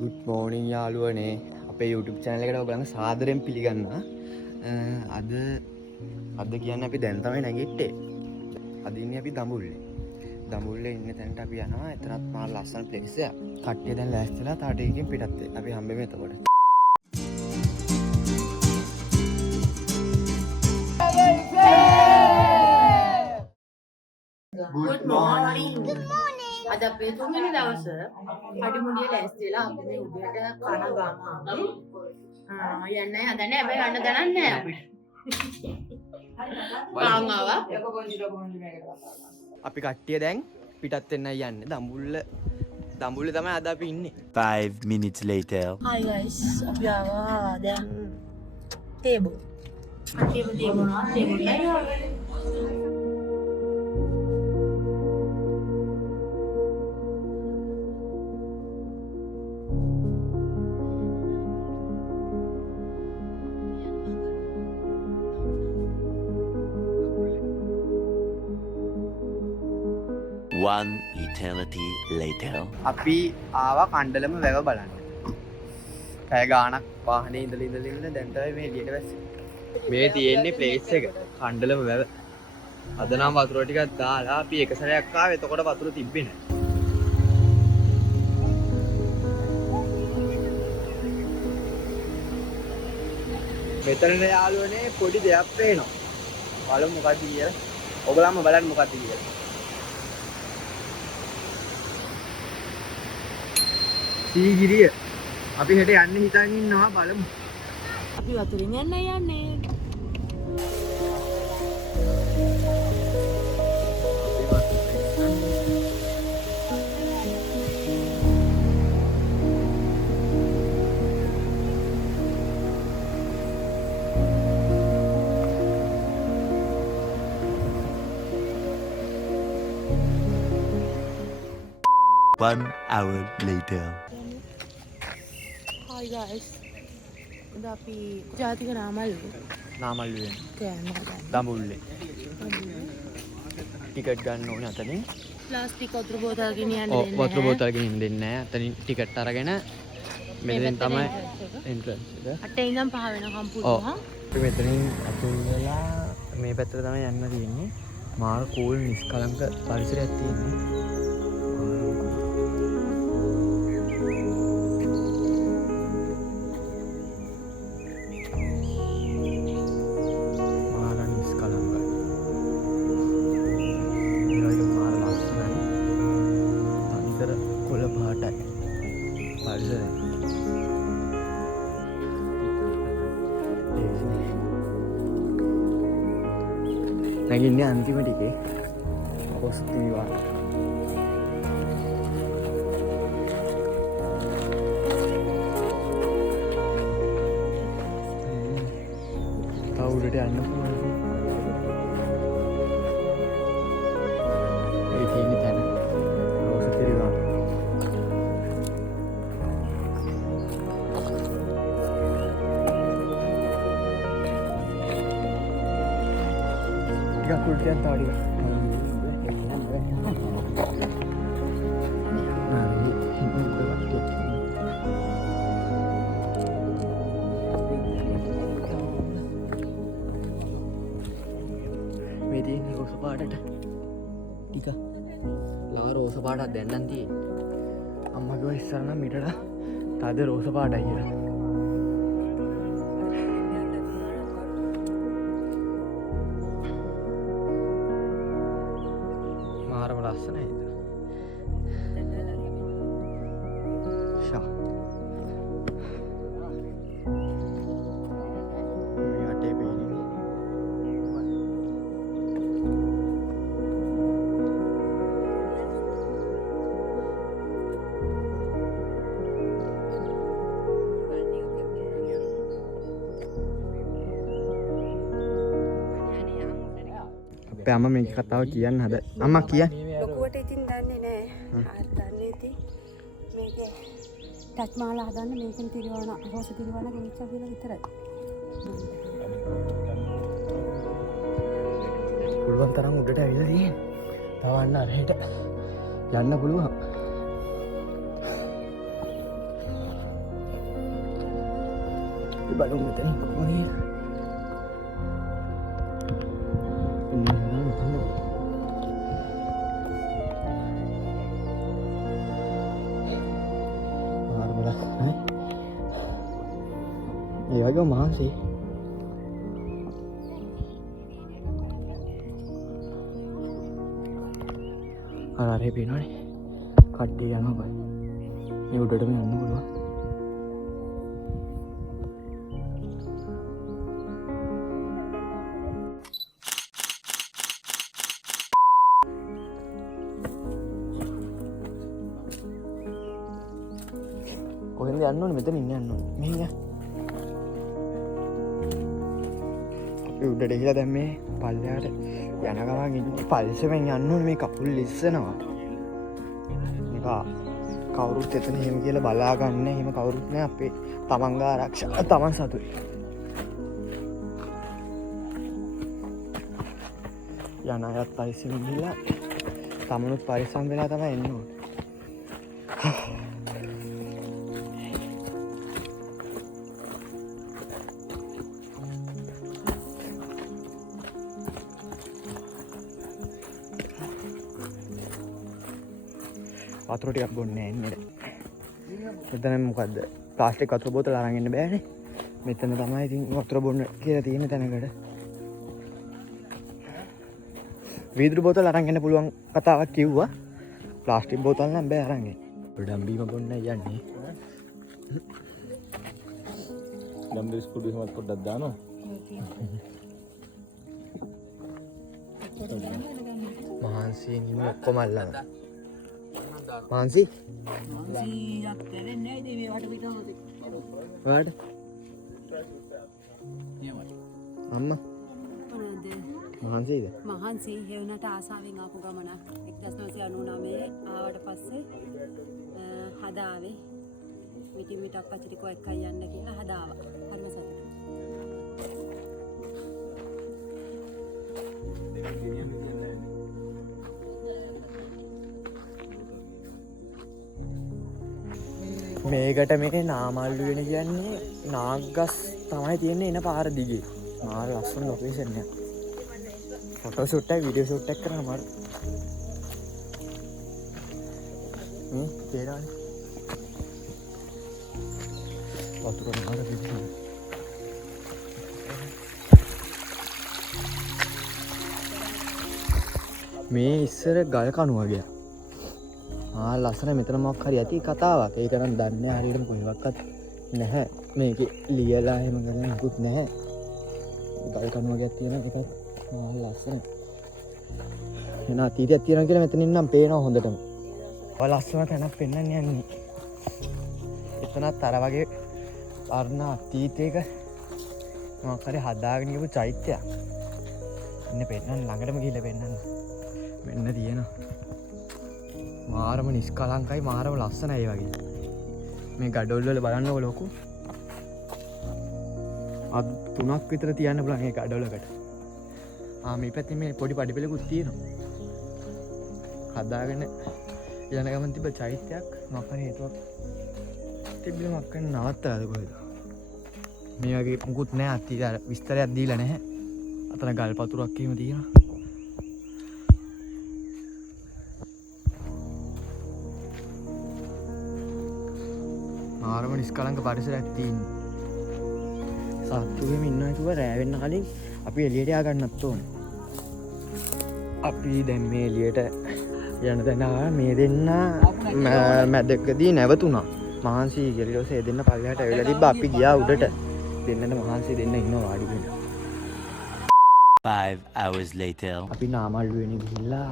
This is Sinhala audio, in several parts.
Good morning යාළුවනේ අපේ YouTube channel එකට ඔයගලන්ව සාදරයෙන් පිළිගන්නවා. අද කියන්නේ අපි දැන් තමයි නැගිට්ටේ. අද ඉන්නේ අපි දඹුල්ලේ. දඹුල්ලේ ඉන්න තැනට අපි යනවා. එතනත් මා ලස්සන place එකක්. කට්ටිය දැන් ලෑස්තිලා තාට එකකින් පිටත් වෙයි. අපි හම්බෙමු එතකොට. Good morning. අද අපේ තුන්වෙනි දවස අඩිමුඩිය ලෑස්තිලා අපි මේ උදේට කන ගාම යන්නේ හදන්නේ හැබැයි යන්න දනන්නේ නැහැ අපිට. ආවා. අපි කට්ටිය දැන් පිටත් වෙන්නයි යන්නේ. දඹුල්ලේ තමයි අද අපි ඉන්නේ. 5 minutes later. Hi guys. අපි ආවා දැන් තේබෝ. තේබෝ. One eternity later. අපි ආවා කණ්ඩලම වැව බලන්න. පැය ගාණක් වාහනේ ඉඳලා දැන් තමයි මේ එළියට වැස්සේ. මේ තියෙන්නේ ප්ලේස් එක කණ්ඩලම වැව. අද නම් වතුර ටිකක් දාලා අපි එක සැරයක් ආවේ. එතකොට වතුර තිබ්බේ නැහැ. මෙතන යාළුවනේ පොඩි දෙයක් පේනවා. බලමු මොකක්ද කියලා. ඔයගොල්ලන්ම බලන්න මොකක්ද කියලා. සීගිරිය අපි හෙට යන්න හිතාගෙන ඉන්නවා බලමු. අපි වතුරින් යන්නේ. One hour later. Hi guys. අද අපි ජාතික නාමල්ලුවෙන් කෑම දඹුල්ලේ ටිකට් ගන්න ඕනේ අතනින්. ප්ලාස්ටික් වතුර බෝතල් ගෙනියන්න දෙන්නේ නැහැ. වතුර බෝතල් ගෙනියන්න දෙන්නේ නැහැ. අතනින් ටිකට් අරගෙන මෙතෙන් තමයි එන්ට්‍රන්ස් එක. අටේ ඉඳන් 5 වෙනකම් පුළුවන්. අපි මෙතනින් අතුල් වෙලා මේ පැත්තට තමයි යන්න තියෙන්නේ. මාර කූල් නිස්කලංක පරිසරයක් තියෙන්නේ. නැගින්නේ අන්තිම ටිකේ ඔස්තිවා තවුරට යන්න පුළුවන්. ඒ තියෙන තැන ඔස්තිවා කුල්ටියන් තාඩි මේ තියෙන්නේ රෝස පාටට ටික ලා රෝස පාටක් දැන්නන් තියෙන්නේ. අම්මා කිව්වා ඉස්සර නම් මිටට තද රෝස පාටයි කියලා. මාරම ලස්සනයි ඉතින්. ෂා. මේ අටේ පේන්නේ. අපේ අම්මා මේක කතාව කියන්න හද. අම්මා කියන්න. ලොකුවට ඉතින් දන්නේ නැහැ. දන්නේ ඉතින් මේකේ ටච් මාලා හදන්න මේකෙන් තිරවන හොස තිරවන ගෙනිච්චා කියලා විතරයි. පුළුවන් තරම් උඩට ඇවිල්ලා තියෙන්නේ. තවන්න අරහෙට යන්න පුළුවන්. බලමු මෙතනින් කොහොමද ඒ වගේ මහන්සි අරේ පේනවනේ කට්ටිය යනවා බයි මේ උඩටම යන්න පුළුවන් කොහෙන්ද යන්න ඕනේ මෙතන ඉන්න යන්න ඕනේ මෙහෙන් අපි උඩට ගිහලා දැන් මේ පල්ලෙහාට යන ගමන් ඉන්නේ පල්සෙන් යන්න ඕනේ මේ කකුල් ලිස්සනවා නිකා කවුරුත් එතන එහෙම කියලා බලා ගන්න එහෙම කවුරුත් නෑ අපේ තමන්ගේ ආරක්ෂා තමන් සතුයි යන අයත් පරිස්සම් ගිහලා තමනුත් පරිස්සම් වෙලා තමයි එන්න ඕනේ වතුර ටිකක් බොන්නේ නැහැ මෙතන මොකද්ද ප්ලාස්ටික් වතුර බෝතල අරන් ඉන්න බෑනේ මෙතන තමයි ඉතින් වතුර බොන්න කියලා තියෙන තැනකට වීදුරු බෝතල අරන් ඉන්න පුළුවන් කතාවක් කිව්වා ප්ලාස්ටික් බෝතල් නම් බෑ අරන් ඉන්න ඩම් බීම බොන්න යන්නේ ඩම් බිස්කුට් එහෙමත් පොඩ්ඩක් දානවා මහන්සි නිම ඔක්කොම අල්ලනවා මාන්සි වාට අම්මා මහන්සිද මහන්සි හේවනට ආසාවෙන් ආපු ගමනක් 1999 ආවට පස්සේ හදාවේ මිටි මිට අපච්චිට එක්කයි යන්න කියලා හදාවා හරිම සතුටුයි මේකට මේ නාමල්ලු වෙන කියන්නේ නාග්ගස් තමයි තියෙන්නේ එන පාර දිගේ මාර ලස්සන ලොකේෂන් එක ෆොටෝ ෂූට් එකයි වීඩියෝ ෂූට් එකක් කරන්න මාර තේරෙන්නේ වතුර මාර පිටින් මේ ඉස්සර ගල් කණු වගේ ලස්සන මෙතන මොකක් හරි ඇති කතාවක් ඒක නම් දන්නේ හරියටම කොහෙවත් නැහැ මේකේ ලියලා එහෙම ගන්න මොකුත් නැහැ ගල් කණු වගේක් තියෙනවා ඒකත් ලස්සන එන අතීතයක් තියෙනවා කියලා මෙතනින් නම් පේනවා හොඳටම ඔය ලස්සන තැනක් පෙන්වන්න යන්නේ එතනත් අර වගේ වර්ණ අතීතයක මොකක් හරි හදාගෙන ගියපු චෛත්‍යයක් ඉන්න පෙන්වන්න ළඟටම ගිහිල්ලා පෙන්වන්න මෙන්න තියෙනවා මාරම නිස්කලංකයි මාරම ලස්සනයි ඒ වගේ මේ ගඩොල් වල බලන්නකො ලොකු අත් 3ක් විතර තියන්න පුළුවන් මේ ගඩොලකට මේ පැත්තේ මේ පොඩි පඩිපෙලකුත් තියෙනවා හදාගෙන යන ගමන් තිබ්බ චෛත්‍යයක් මොකක් හරි හේතුවක් තිබ්බේ මොකක් කරන්න නවත්තලාද කොහෙද මේ වගේ මුකුත් නැහැ අතීත විස්තරයක් දීලා නැහැ අතන ගල් පතුරක් එහෙම තියෙනවා ආරම නිස්කලංක පරිසරයක් තියෙන්නේ සත්තුගෙම ඉන්නවා කිව්වා රෑ වෙන්න කලින් අපි එළියට යා ගන්නත් ඕනේ අපි දැන් මේ එළියට යන තැන මේ දෙන්න මැදකදී නැවතුණා මහන්සි කියලා ඊට පස්සේ දෙන්න පල්ලෙහාට ඇවිල්ලා තිබ්බා අපි ගියා උඩට දෙන්නට මහන්සි දෙන්න ඉන්නවා වාඩි වෙලා 5 hours later අපි නාමල්ලු වෙන ගිහිල්ලා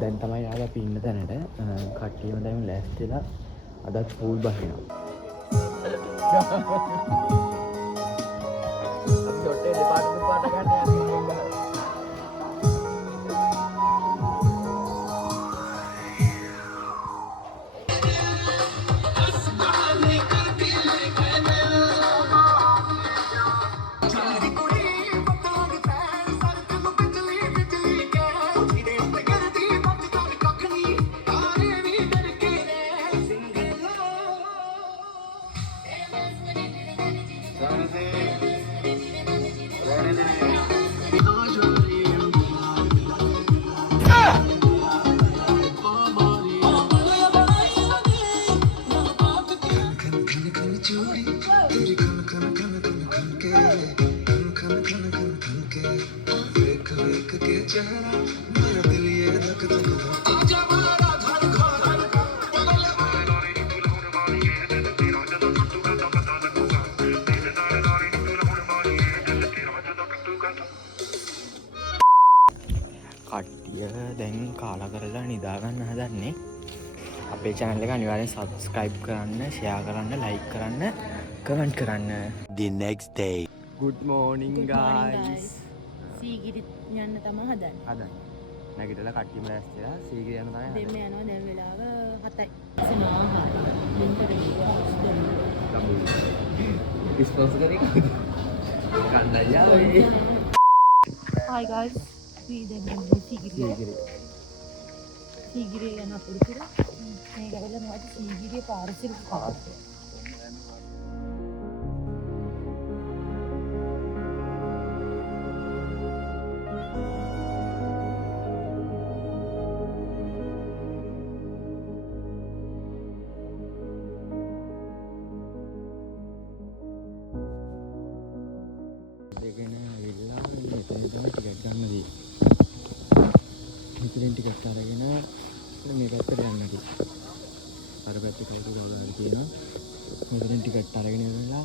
දැන් තමයි ආලා අපි ඉන්න තැනට කට්ටියම දැන් ලෑස්තිලා අදත් පූල් බහිනවා අපි ඔටේ දෙපාර්ට්මන්ට් පාට ගන්න යන්නේ අපේ channel එක අනිවාර්යෙන් subscribe කරන්න, share කරන්න, like කරන්න, comment කරන්න. The next day. Good morning guys. Sigiri යන්න තමයි හදන්නේ. හදන්න. නැගිටලා කට්ටියම රැස්තිලා සීගිරිය යන තමයි දෙන්න හදන්නේ. යනවා දැන් වෙලාව 7යි. සිනාහා. ලින්කර ස්පොන්සර් කරේ. කණ්ඩායම් වේ. Hi guys. We then Sigiriya. Sigiriya යන අපුරුතර. මේ ගවල මොකද සීගිරිය පාරසිල් කාර්ය. දෙගෙන ඇවිල්ලා මෙතන තමයි ටිකට් ගන්න දී. මෙතනින් ටිකට් අරගෙන මේ පැත්තට යන්න දී. අර පැත්තේ කවුරු ගාලා තියෙනවා. මෙතනින් ටිකට් අරගෙන ඉවරලා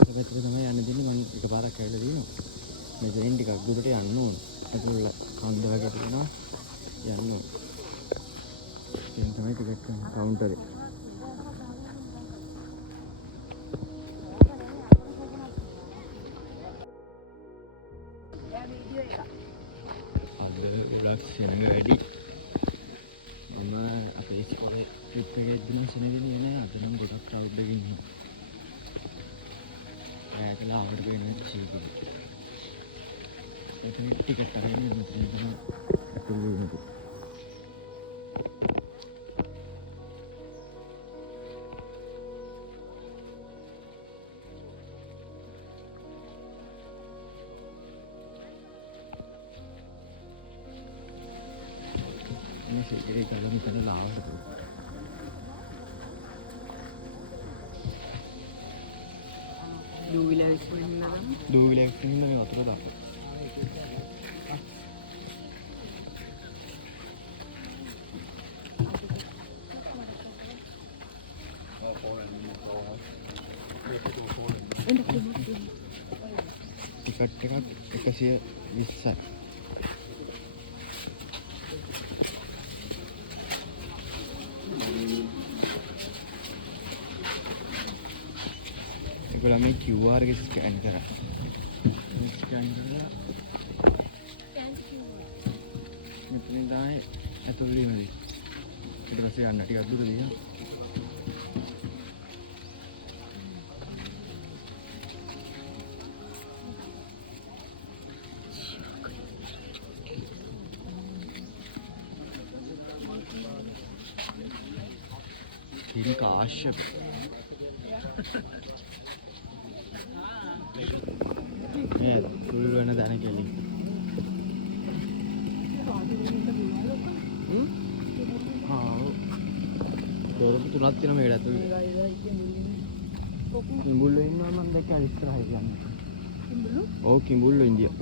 මේ පැත්තට තමයි යන්න දෙන්නේ. මම එකපාරක් ඇවිල්ලා දිනවා. මෙතනින් ටිකක් දුරට යන්න ඕන. අතුල කන්ද වගේ තියෙනවා. යන්න ඕන. දැන් තමයි ටිකට් කවුන්ටරේ. අද ගොඩක් සෙනග වැඩි. මම අපේ ඉස්කෝලේ ට්‍රිප් එකේ දින සෙනගෙන යන්නේ. අද නම් ගොඩක් ක්‍රවුඩ් එකකින් ඉන්නවා. ඈතලා ආවට වෙන චීපුර. එතන ටිකට් අරගෙන මෙතන තමයි අතුරු වෙන්නේ. මේ සීගිරිය ගාලා මෙතන ලාවට දූවිලක් ඉන්න මේ වතුර දාපු. ටිකට් එකක් 120යි. ඒගොල්ලෝ මේ QR එක ස්කෑන් කරා. ස්කෑන් කරලා මෙතනින් තමයි ඇතුල් වීමදී. ඊට පස්සේ යන්න ටිකක් දුර දිහා. කිරි කාශ්‍යප full වෙන දන කෙලි. දොරටු තුනක් තියෙනවා මේකට ඇතුළේ. කිඹුල්ලෝ ඉන්නවා මම දැක්කා ඉස්සරහ කියන්නේ. කිඹුල්ලෝ? ඔව් කිඹුල්ලෝ ඉන්දියා.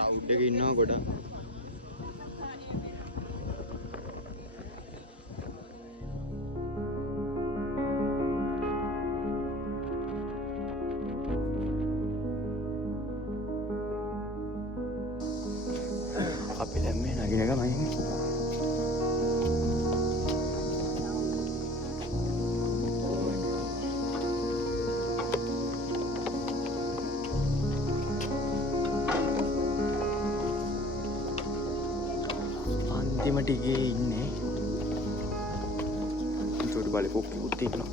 ක්‍රවුඩ් එක ඉන්නවා ගොඩක්. අපි දැන් මේ නගින ගමන් අන්තිම ටිකේ ඉන්නේ. චුටි බලේ කොක්කුත් ඉන්නවා.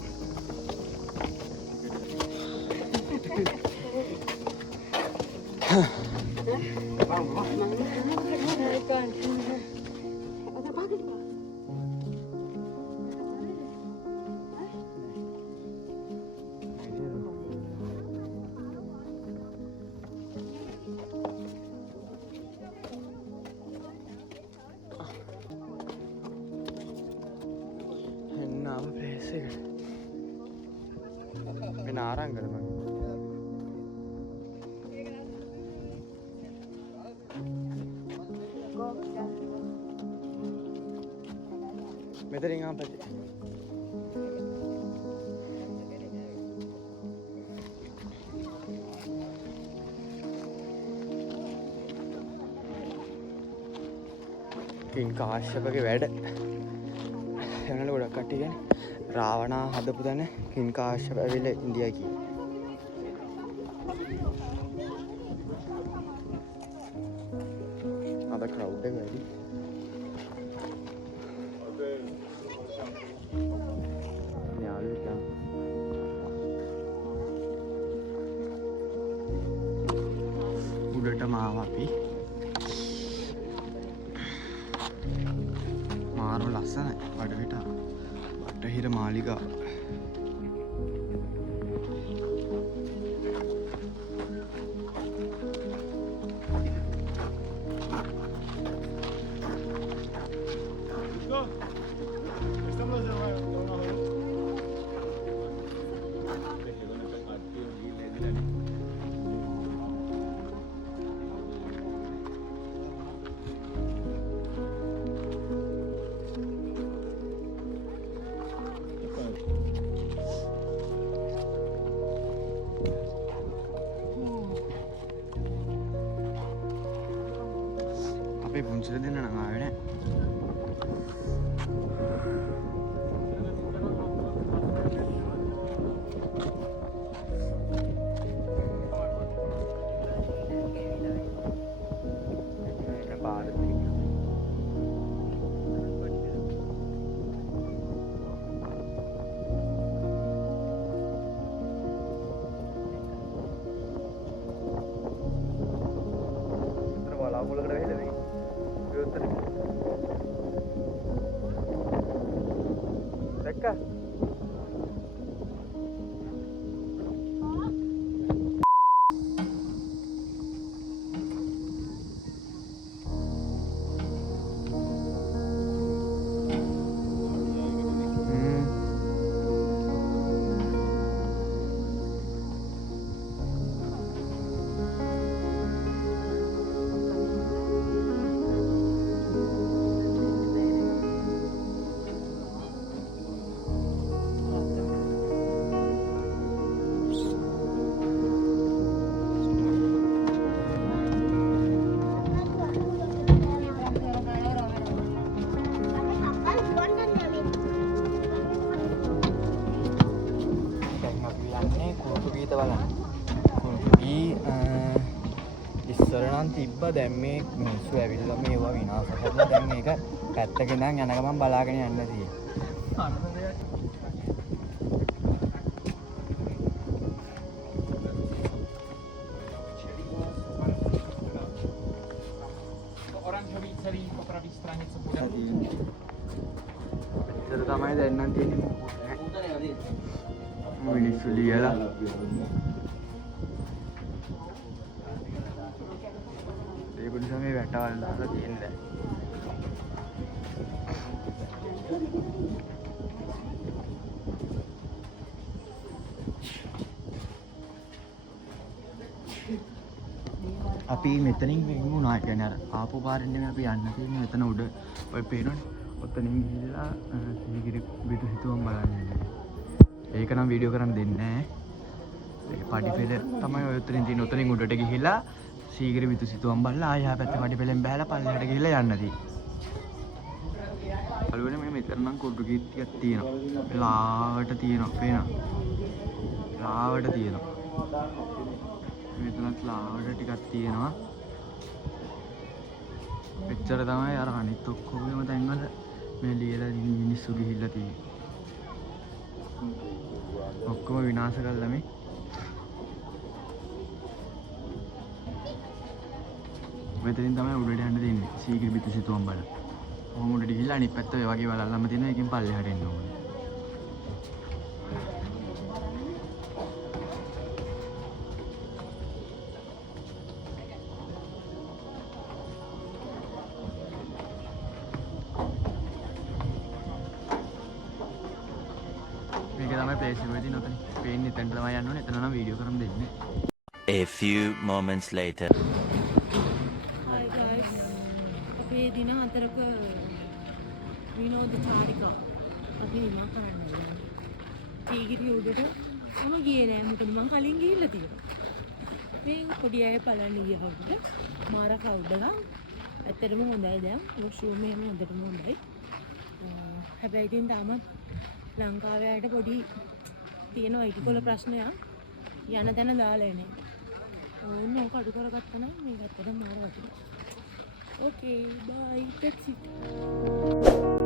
එන්නාම ප්ලේස් එකට. මෙන්න ආරංගල මම. මෙතනින් ආපස්සේ කින් කාශ්‍යපගේ වැඩ එනල ගොඩක් කට්ටිය කියන්නේ රාවණා හදපු තැන කින් කාශ්‍යප ඇවිල්ලා ඉන්දියා ගියේ. අද ක්‍රවුඩ් එක වැඩි. උඩට මාව අපි මාරු ලස්සනයි අඩවිට බටහිර මාලිගාව. අපේ පුංචිට දෙන්න නම් ආවේ නෑ. බලාපොරොත්තු වෙලා ඉන්නේ. දැක්කා? ඉස්සර නම් තිබ්බ දැන් මේ මිනිස්සු ඇවිල්ලා මේවා විනාශ කරලා දැන් මේක පැත්තක ඉඳන් යන ගමන් බලාගෙන යන්න තියෙනවා. ඉතල තමයි දැන් නම් තියෙන්නේ. මිනිස්සු ලියලා ඒක නිසා මේ වැටවල් දාලා තියෙන්නේ. අපි මෙතනින් වෙන් වුණා. ඒ කියන්නේ අර ආපු පාරෙන් නෙමෙයි අපි යන්න තියෙන්නේ. මෙතන උඩ ඔය පේනවනේ. ඔතනින් ගිහිල්ලා සීගිරි පිටු සිතුවම් බලන්න යන්නේ. ඒක නම් වීඩියෝ කරන්න දෙන්නේ නැහැ. ඒ පඩිපෙළ තමයි ඔය උතරින් තියෙන. උතරින් උඩට ගිහිල්ලා සීගිරි පිටු සිතුවම් බලලා ආයෙ ආ පැත්තේ පඩිපෙළෙන් බහැලා පල්ලෙහාට ගිහිල්ලා යන්න තියෙන්නේ. අලුවනේ මේ මෙතන නම් කුඩු කීර්තියක් තියෙනවා. ලාවට තියෙනවා. පේනවා. ලාවට තියෙනවා. මෙතනත් ලාවට ටිකක් තියෙනවා. එච්චර තමයි අර අනිත් ඔක්කොගේම තැන්වල මේ ලියලා මිනිස්සු ගිහිල්ලා තියෙන්නේ. ඔක්කොම විනාශ කළා මේ. මෙතනින් තමයි උඩට යන්න දෙන්නේ. සීගිරි පිටු සිතුවම් බලන්න. කොහොම උඩට ගිහිල්ලා අනිත් පැත්ත ඔය වගේ වලල්ලම තියෙනවා. එකකින් පල්ලෙහාට එන්න ඕනේ. මේක තමයි ප්ලේස් එක වෙදී නොතන. පේන්නේ එතනට තමයි යන්න ඕනේ. එතන නම් වීඩියෝ කරන් දෙන්නේ. A few moments later. Hi guys. අපේ දින 4ක විනෝද චාරිකා අපි හිමා කරන්න යනවා. සීගිරි උඩට මම ගියේ නෑ මොකද මම කලින් ගිහිල්ලා තියෙනවා. මේ පොඩි අය බලන්න ගියාට මාර කවුදලා ඇත්තටම හොඳයි දැන්. වොෂුම් එකම හොඳටම හොඳයි. හැබැයි ඉතින් තාමත් ලංකාවේ අයට පොඩි තියෙනවා ඉටිකොල ප්‍රශ්නයක්. යන තැන දාලා එන්නේ. ඕන්න ඕක අඩු කරගත්තා නම් මේක ඇත්තටම මාර වටිනවා. Okay, bye. That's it.